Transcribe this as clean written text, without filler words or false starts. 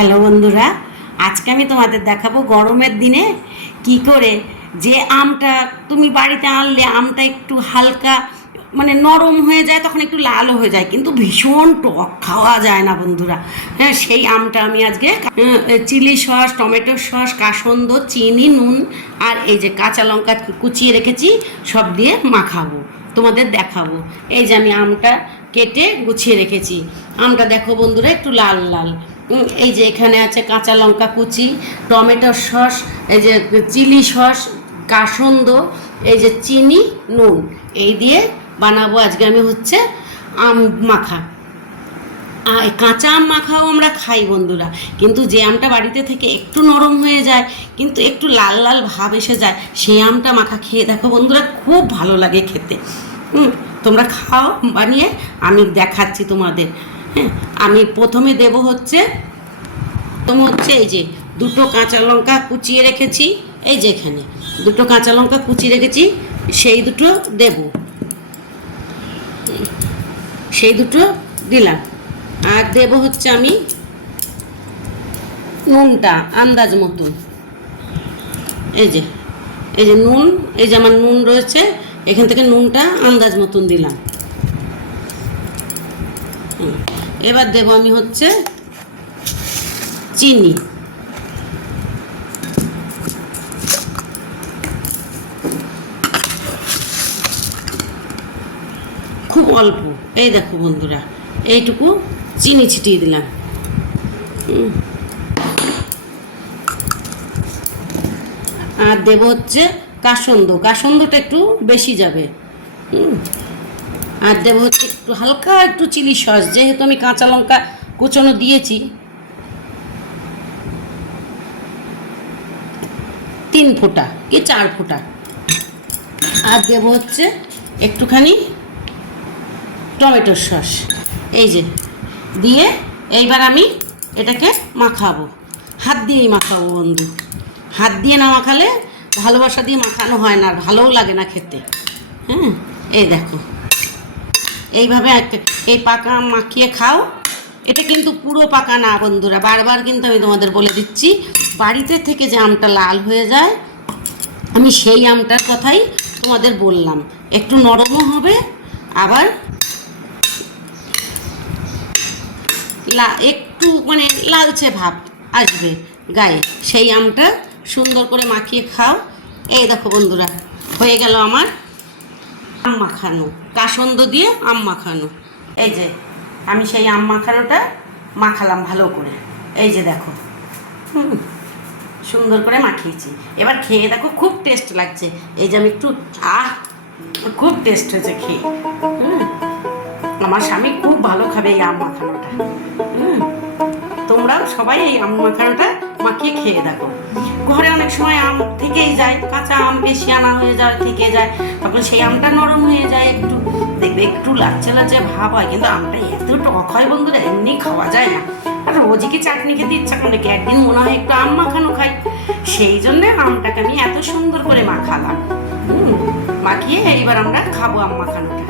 Hello বন্ধুরা, আজকে আমি তোমাদের দেখাবো গরমের দিনে কি করে যে আমটা তুমি বাড়িতে আনলে আমটা একটু হালকা মানে নরম হয়ে যায়, তখন একটু লালও হয়ে যায়, কিন্তু ভীষণ টক, খাওয়া যায় না বন্ধুরা। হ্যাঁ, সেই আমটা আমি আজকে চিলি সস, টমেটো সস, কাসন্দ, চিনি, নুন আর এই যে কাঁচা লঙ্কা কুচিয়ে রেখেছি সব দিয়ে মাখাবো, তোমাদের দেখাবো। এই যে আমি আমটা কেটে গুছিয়ে রেখেছি। আমটা দেখো বন্ধুরা একটু লাল লাল। এই যে এখানে আছে কাঁচা লঙ্কা কুচি, টমেটো সস, এই যে চিলি সস, কাসন্দ, এই যে চিনি, নুন, এই দিয়ে বানাবো আজকে আমি হচ্ছে আম মাখা। কাঁচা আম মাখাও আমরা খাই বন্ধুরা, কিন্তু যে আমটা বাড়িতে থেকে একটু নরম হয়ে যায় কিন্তু একটু লাল লাল ভাব এসে যায়, সেই আমটা মাখা খেয়ে দেখো বন্ধুরা, খুব ভালো লাগে খেতে। তোমরা খাও বানিয়ে, আমি দেখাচ্ছি তোমাদের। হ্যাঁ, আমি প্রথমে দেব হচ্ছে এই যে দুটো কাঁচা লঙ্কা কুচিয়ে রেখেছি, এই যে এখানে দুটো কাঁচা লঙ্কা কুচিয়ে রেখেছি, সেই দুটো দেব, সেই দুটো দিলাম। আর দেব হচ্ছে আমি নুনটা আন্দাজ মতন, এই যে নুন, এই যে আমার নুন রয়েছে, এখান থেকে নুনটা আন্দাজ মতন দিলাম। এবার দেব আমি হচ্ছে চিনি, খুব অল্প, এই দেখো বন্ধুরা এইটুকু চিনি ছিটিয়ে দিলাম। আর দেব হচ্ছে কাসন্দ, কাসন্দটা একটু বেশি যাবে। আর দেব হচ্ছে একটু হালকা একটু চিলি সস, যেহেতু আমি কাঁচা লঙ্কা কুচনো দিয়েছি, 3 ফোঁটা কি 4 ফোঁটা। আর দেব হচ্ছে একটুখানি টমেটো সস, এই যে দিয়ে এইবার আমি এটাকে মাখাবো, হাত দিয়েই মাখাবো বন্ধু। হাত দিয়ে না মাখালে ভালোবাসা দিয়ে মাখানো হয় না, আর ভালোও লাগে না খেতে। হ্যাঁ, এই দেখো এইভাবে এই পাকা আম মাখিয়ে খাও। এটা কিন্তু পুরো পাকা না বন্ধুরা, বারবার কিন্তু আমি তোমাদের বলে দিচ্ছি, বাড়িতে থেকে যে আমটা লাল হয়ে যায়, আমি সেই আমটার কথাই তোমাদের বললাম। একটু নরমও হবে, আবার একটু মানে লালচে ভাব আসবে গায়ে, সেই আমটা সুন্দর করে মাখিয়ে খাও। এই দেখো বন্ধুরা, হয়ে গেল আমার আম মাখানো, কাসন্দ দিয়ে আম মাখানো। এই যে আমি সেই আম মাখানোটা মাখালাম ভালো করে, এই যে দেখো সুন্দর করে মাখিয়েছি। এবার খেয়ে দেখো, খুব টেস্ট লাগছে। এই যে আমি একটু খুব টেস্ট হয়েছে খেয়ে। আমার স্বামী খুব ভালো খাবে এই আম মাখানোটা। তোমরাও সবাই এই আম মাখানোটা মাখিয়ে খেয়ে দেখো। ঘরে অনেক সময় আম থেকেই যায়, কাঁচা আম বেশি আনা হয়ে যায়, থেকে যায়, তখন সেই আমটা নরম হয়ে যায়, একটু দেখবে একটু লাচ্চা লাচ্চা ভাব হয়, কিন্তু আমটা এত টক হয় বন্ধুরা, এমনি খাওয়া যায় না। আর রোজই কি চাটনি খেতে ইচ্ছা করে নাকি, একদিন মনে হয় একটু আম মাখানো খাই, সেই জন্য আমটাকে আমি এত সুন্দর করে মাখালাম। মাখিয়ে এইবার আমরা খাবো আম মাখানোটা।